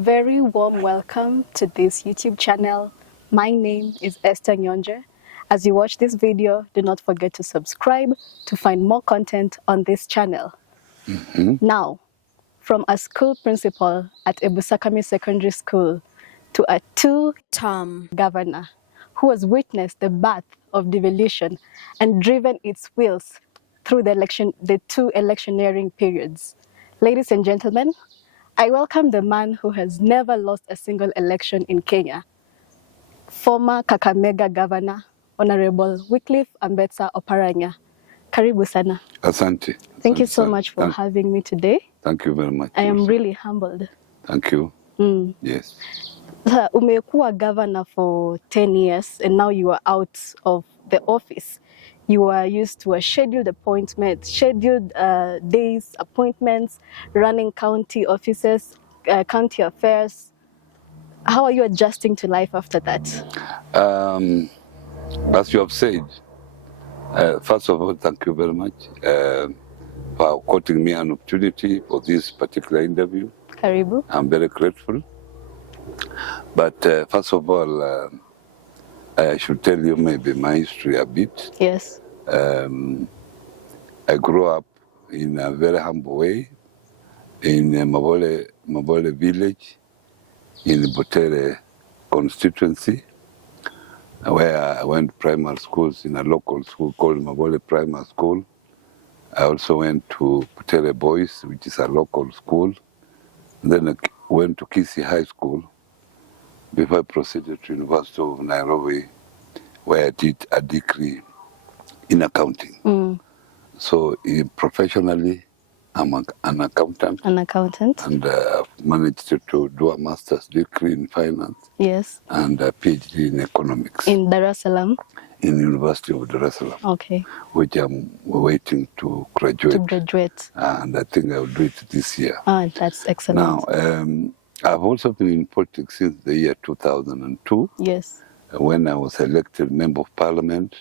very warm welcome to this YouTube channel. My name is Esther Nyonje. As you watch this video, do not forget to subscribe to find more content on this channel. Now, from a school principal at Ebusakami Secondary School to a two-term governor who has witnessed the birth of devolution and driven its wheels through the two electioneering periods. Ladies and gentlemen, I welcome the man who has never lost a single election in Kenya, former Kakamega Governor, Honorable Wycliffe Ambetsa Oparanya. Karibu sana. Asante. Thank you so much for having me today. Thank you very much. I am really humbled. Thank you. Yes. Umekuwa governor for 10 years and now you are out of the office. You are used to a scheduled appointment, scheduled days, appointments, running county offices, county affairs. How are you adjusting to life after that? As you have said, first of all, thank you very much for according me an opportunity for this particular interview. Karibu. I'm very grateful. But first of all, I should tell you maybe my history a bit. Yes. I grew up in a very humble way in Mabole village in Butere constituency, where I went primary schools in a local school called Mabole Primary School. I also went to Butere Boys, which is a local school. Then I went to Kisii High School before I proceeded to University of Nairobi, where I did a degree in accounting. So professionally, I'm an accountant. An accountant. And I've managed to do a master's degree in finance. Yes. And a PhD in economics. In Dar es Salaam? In University of Dar es Salaam. Okay. Which I'm waiting to graduate. To graduate. And I think I'll do it this year. Oh, that's excellent. Now, I've also been in politics since the year 2002. Yes. When I was elected Member of Parliament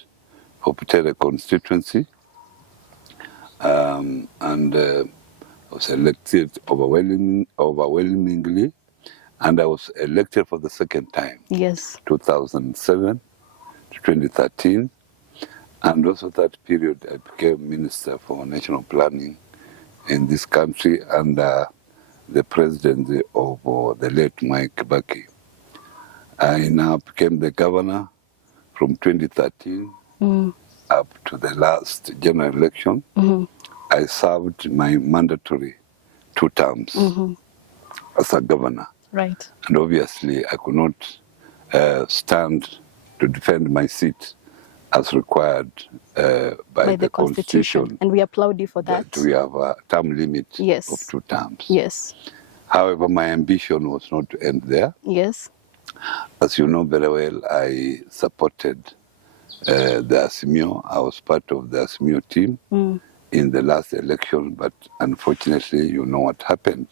for Butere constituency. And I was elected overwhelmingly, and I was elected for the second time. Yes. 2007 to 2013. And also that period I became Minister for National Planning in this country under the presidency of the late Mike Kibaki. I now became the governor from 2013 up to the last general election. I served my mandatory 2 terms as a governor. Right. And obviously I could not stand to defend my seat as required by the Constitution. And we applaud you for that. We have a term limit of 2 terms. Yes. However, my ambition was not to end there. Yes. As you know very well, I supported the Azimio. I was part of the Azimio team in the last election, but unfortunately, you know what happened.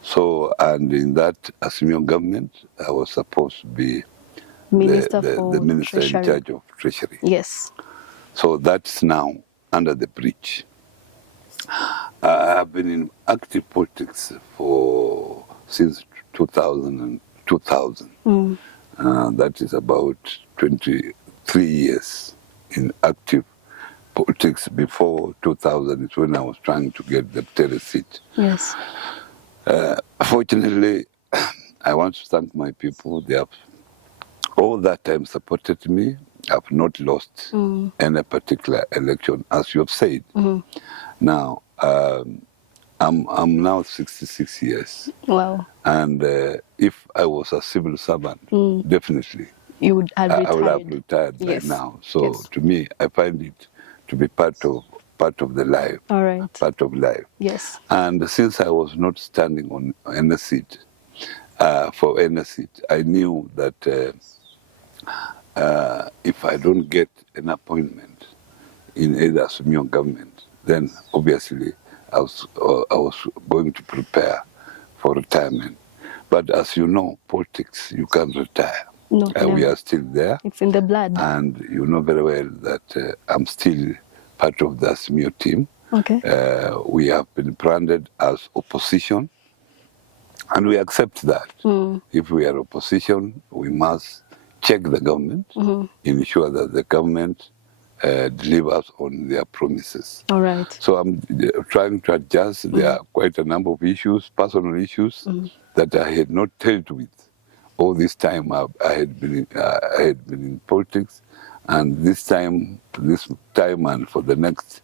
So, and in that Azimio government, I was supposed to be the minister in charge of Treasury. Yes. So that's now under the bridge. I've been in active politics since 2000. That is about 23 years in active politics. Before 2000 is when I was trying to get the Butere seat. Yes. Fortunately, I want to thank my people. They have all that time supported me. I've not lost any particular election, as you have said. Now, I'm now 66 years. Wow. And if I was a civil servant, definitely I would have retired by now. So to me, I find it to be part of the life. All right. Part of life. Yes. And since I was not standing on any seat, for any seat, I knew that if I don't get an appointment in either Azimio government, then obviously I was going to prepare for retirement. But as you know, politics, you can't retire. No, we are still there. It's in the blood. And you know very well that I'm still part of the Azimio team. Okay. We have been branded as opposition. And we accept that. If we are opposition, we must check the government, ensure that the government delivers on their promises. All right. So I'm trying to adjust. There are quite a number of issues, personal issues, that I had not dealt with. All this time I had been in politics, and this time and for the next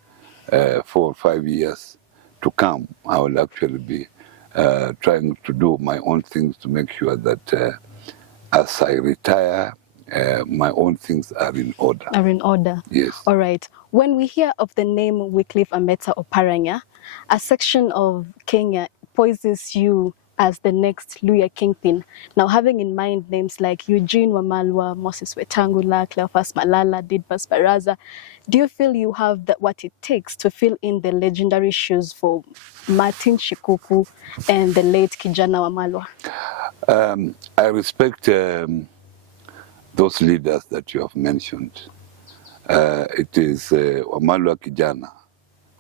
4 or 5 years to come, I will actually be trying to do my own things to make sure that as I retire, my own things are in order. Are in order. Yes. All right. When we hear of the name Wycliffe Ambetsa Oparanya, a section of Kenya poises you as the next Luya kingpin. Now, having in mind names like Eugene Wamalwa, Moses Wetangula, Cleophas Malala, Didmas Baraza, do you feel you have what it takes to fill in the legendary shoes for Martin Shikuku and the late Kijana Wamalwa? I respect those leaders that you have mentioned. It is Wamalwa Kijana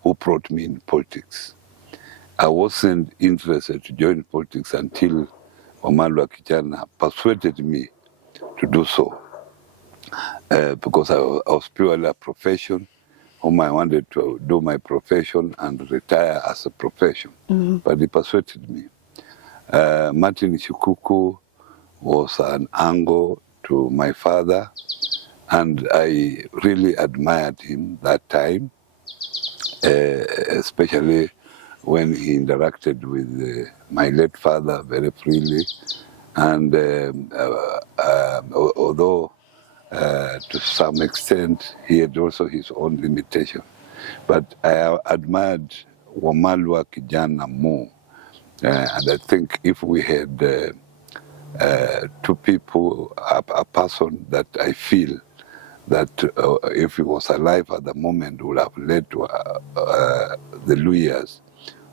who brought me in politics. I wasn't interested to join politics until Wamalwa Kijana persuaded me to do so. Because I was purely a profession, whom I wanted to do my profession and retire as a profession. But he persuaded me. Martin Shikuku was an angle to my father, and I really admired him that time, especially when he interacted with my late father very freely. And although to some extent he had also his own limitation, but I admired Wamalwa Kijana more. And I think if we had two people, a person that I feel that if he was alive at the moment would have led to the Luyas,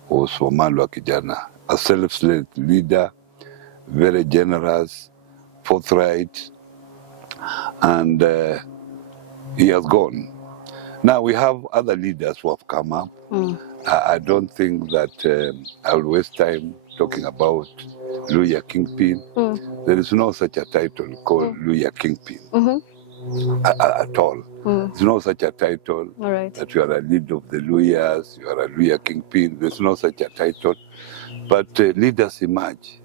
was Wamalwa Kijana, a self-led leader, very generous, forthright, and he has gone. Now we have other leaders who have come up. I don't think that I will waste time talking about Luya Kingpin. There is no such a title called Luya Kingpin at all. There's no such a title that you are a leader of the Luyas, you are a Luya Kingpin. There's no such a title. But leaders emerge.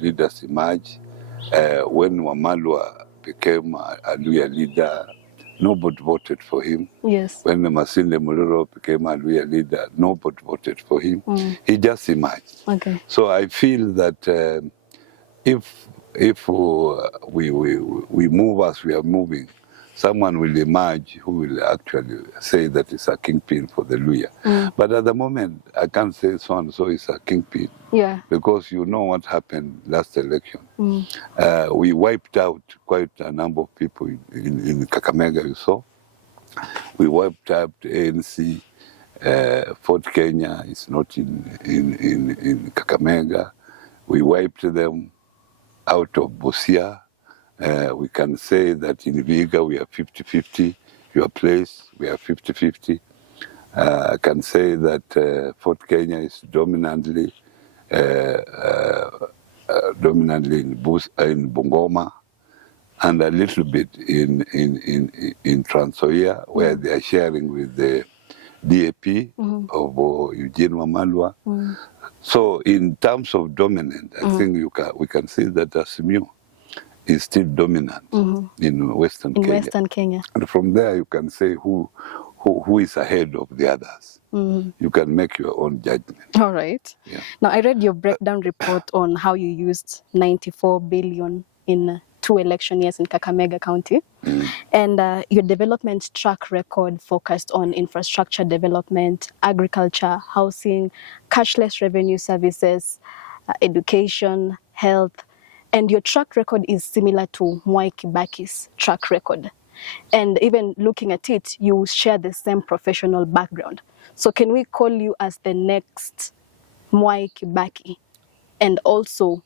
Leaders emerge. When Wamalwa became a Luya leader, nobody voted for him. Yes. When Masinde Muliro became a Luya leader, nobody voted for him. He just emerged. Okay. So I feel that if we move as we are moving, someone will emerge who will actually say that it's a kingpin for the Luya. But at the moment, I can't say so and so is a kingpin. Yeah. Because you know what happened last election. We wiped out quite a number of people in Kakamega, you saw. We wiped out ANC. Fort Kenya is not in Kakamega. We wiped them out of Busia. We can say that in Viga we are 50-50. Your place, we are 50-50. I can say that Fort Kenya is dominantly in Bungoma, and a little bit in Trans Nzoia, where they are sharing with the DAP of Eugene Wamalwa. So in terms of dominant, I think we can see that Asimiu is still dominant in Western Kenya. Western Kenya. And from there you can say who is ahead of the others. You can make your own judgment. All right. Yeah. Now, I read your breakdown report on how you used 94 billion in 2 election years in Kakamega County. And your development track record focused on infrastructure development, agriculture, housing, cashless revenue services, education, health. And your track record is similar to Mwai Kibaki's track record. And even looking at it, you share the same professional background. So can we call you as the next Mwai Kibaki? And also,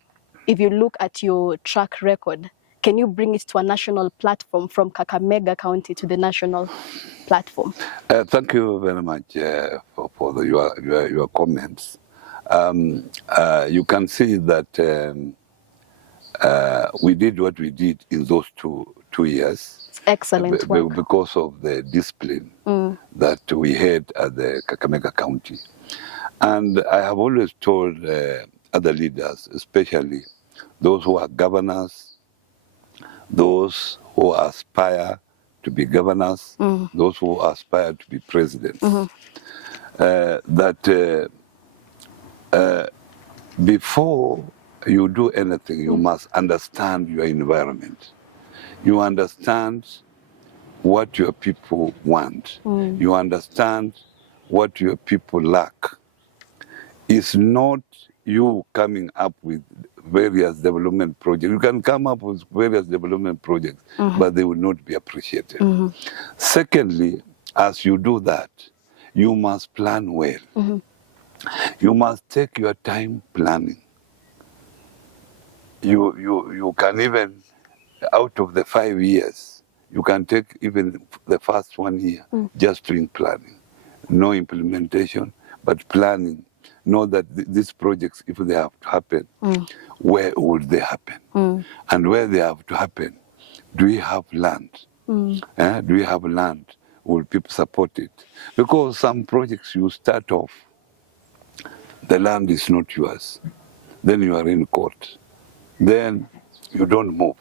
if you look at your track record, can you bring it to a national platform from Kakamega County to the national platform? Thank you very much for your comments. You can see that we did what we did in those two years. Excellent work. Because of the discipline that we had at the Kakamega County. And I have always told other leaders, especially those who are governors, those who aspire to be governors, those who aspire to be presidents, that before you do anything, you must understand your environment. You understand what your people want. You understand what your people lack. It's not you coming up with various development projects. You can come up with various development projects, but they will not be appreciated. Secondly, as you do that, you must plan well. You must take your time planning. You can even, out of the 5 years, you can take even the first 1 year just doing planning. No implementation, but planning. Know that these projects, if they have to happen, where would they happen? And where they have to happen, do we have land? Do we have land? Will people support it? Because some projects you start off, the land is not yours. Then you are in court. Then you don't move.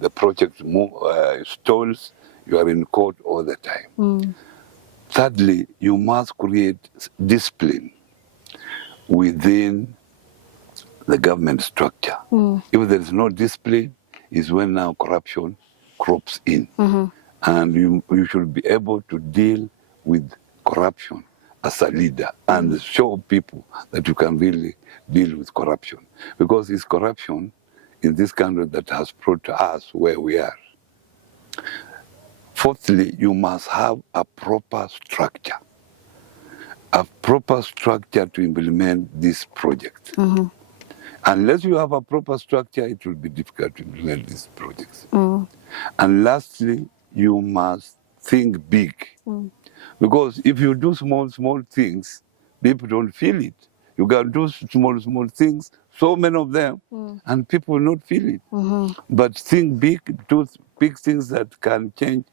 The project stalls, you are in court all the time. Thirdly, you must create discipline within the government structure. If there is no discipline, is when now corruption crops in. And you should be able to deal with corruption as a leader and show people that you can really deal with corruption. Because it's corruption in this country that has brought us where we are. Fourthly, you must have a proper structure. A proper structure to implement this project. Unless you have a proper structure, it will be difficult to implement these projects. And lastly, you must think big. Because if you do small things, people don't feel it. You can do small things, so many of them, and people will not feel it. But think big, do big things that can change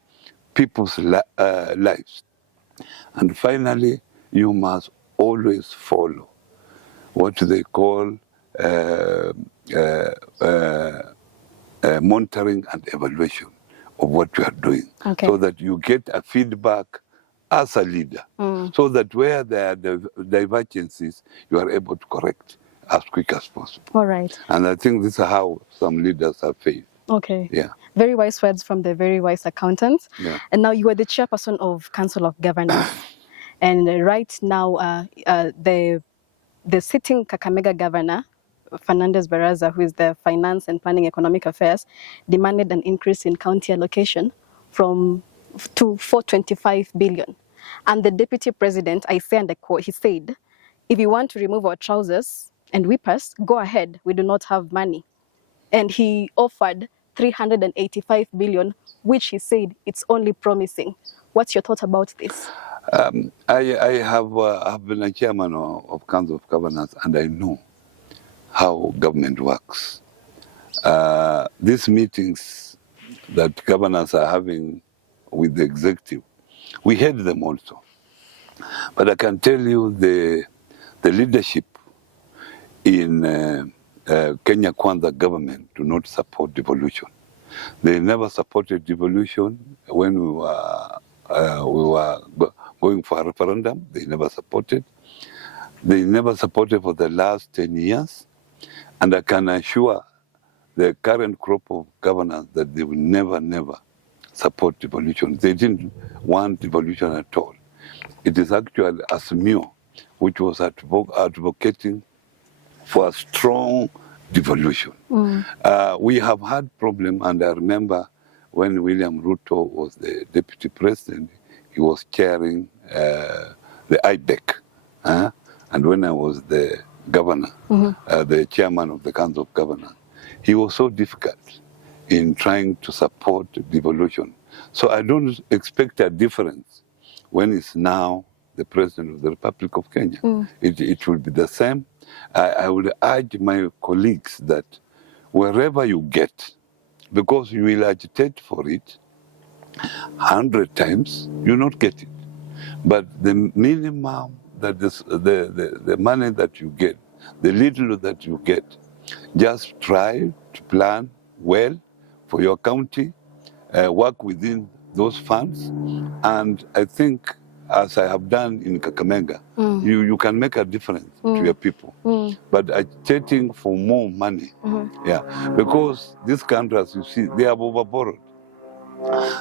people's lives. And finally, you must always follow what they call monitoring and evaluation of what you are doing, so that you get a feedback as a leader, so that where there are divergences, you are able to correct as quick as possible. All right. And I think this is how some leaders have faith. Okay. Yeah. Very wise words from the very wise accountant. Yeah. And now you are the chairperson of Council of Governors. And right now, the sitting Kakamega governor, Fernandez Baraza, who is the Finance and Planning Economic Affairs, demanded an increase in county allocation to 425 billion. And the deputy president, I say and I quote, he said, "If you want to remove our trousers and whip us, go ahead. We do not have money." And he offered 385 billion, which he said it's only promising. What's your thought about this? I have been a chairman of Council of Governors, and I know how government works. These meetings that governors are having with the executive, we had them also. But I can tell you the leadership in Kenya Kwanza government do not support devolution. They never supported devolution when we were going for a referendum. They never supported. They never supported for the last 10 years. And I can assure the current crop of governors that they will never support devolution. They didn't want devolution at all. It is actually ASMIO which was advocating for a strong devolution. We have had problem, and I remember when William Ruto was the deputy president, he was chairing the IBEC. And when I was the governor, the chairman of the Council of Governors, he was so difficult in trying to support devolution. So I don't expect a difference when it's now the President of the Republic of Kenya. It will be the same. I would urge my colleagues that wherever you get, because you will agitate for it 100 times, you not get it. But the minimum that the money that you get, the little that you get, just try to plan well for your county, work within those funds, and I think, as I have done in Kakamega, you can make a difference to your people. But agitating for more money, yeah, because this country, as you see, they have overborrowed.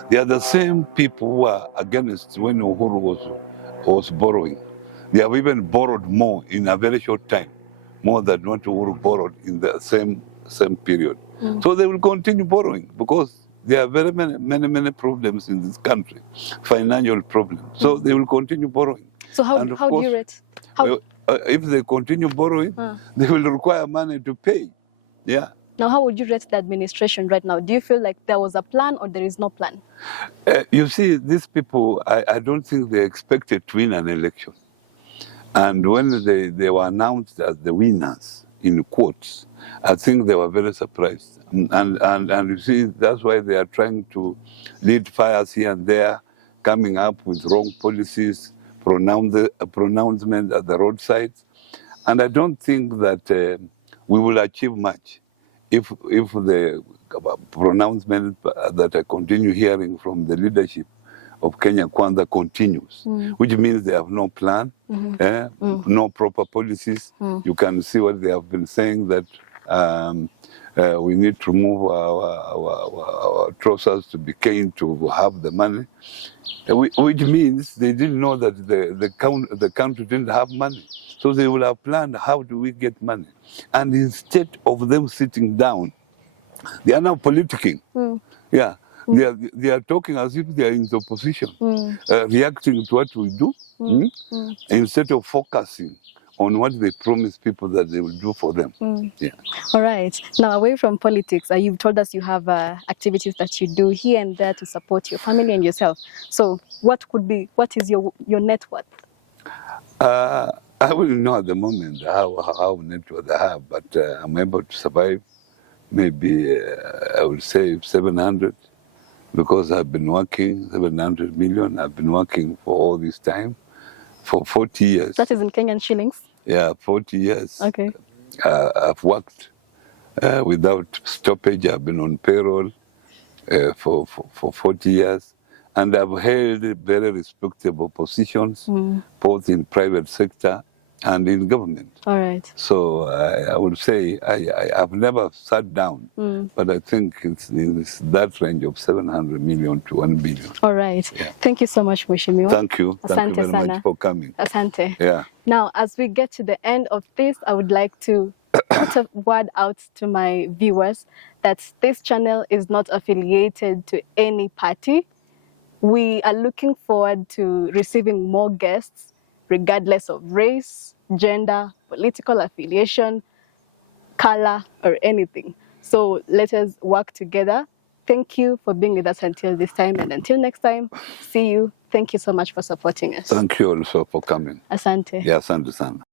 They are the same people who are against when Uhuru was borrowing. They have even borrowed more in a very short time, more than what Uhuru borrowed in the same period. So they will continue borrowing because there are very many problems in this country, financial problems. So they will continue borrowing. So how do you rate? If they continue borrowing, they will require money to pay. Yeah. Now, how would you rate the administration right now? Do you feel like there was a plan or there is no plan? You see, these people, I don't think they expected to win an election. And when they were announced as the winners, in quotes, I think they were very surprised. And you see, that's why they are trying to lead fires here and there, coming up with wrong policies, pronouncement at the roadsides. And I don't think that we will achieve much if the pronouncement that I continue hearing from the leadership of Kenya Kwanza continues, which means they have no plan, no proper policies. You can see what they have been saying, that we need to move our trousers to be cane to have the money, which means they didn't know that the country didn't have money. So they will have planned, how do we get money? And instead of them sitting down, they are now politicking. Yeah. They are talking as if they are in the opposition, reacting to what we do, instead of focusing on what they promise people that they will do for them. Yeah. All right. Now, away from politics, you've told us you have activities that you do here and there to support your family and yourself. So what is your net worth? I wouldn't know at the moment how net worth I have, but I'm able to survive maybe, I would say 700, because I've been working, 700 million. I've been working for all this time, for 40 years. That is in Kenyan shillings? Yeah, 40 years. Okay. I've worked without stoppage. I've been on payroll for 40 years. And I've held very respectable positions, both in private sector and in government. All right. So I would say I've never sat down, but I think it's in that range of 700 million to 1 billion. All right. Yeah. Thank you so much, Mheshimiwa. Thank you. Asante Thank you very much for coming. Asante. Yeah. Now, as we get to the end of this, I would like to put a word out to my viewers that this channel is not affiliated to any party. We are looking forward to receiving more guests, regardless of race, gender, political affiliation, color, or anything. So let us work together. Thank you for being with us until this time, and until next time, see you. Thank you so much for supporting us. Thank you also for coming. Asante. Yeah, asante sana.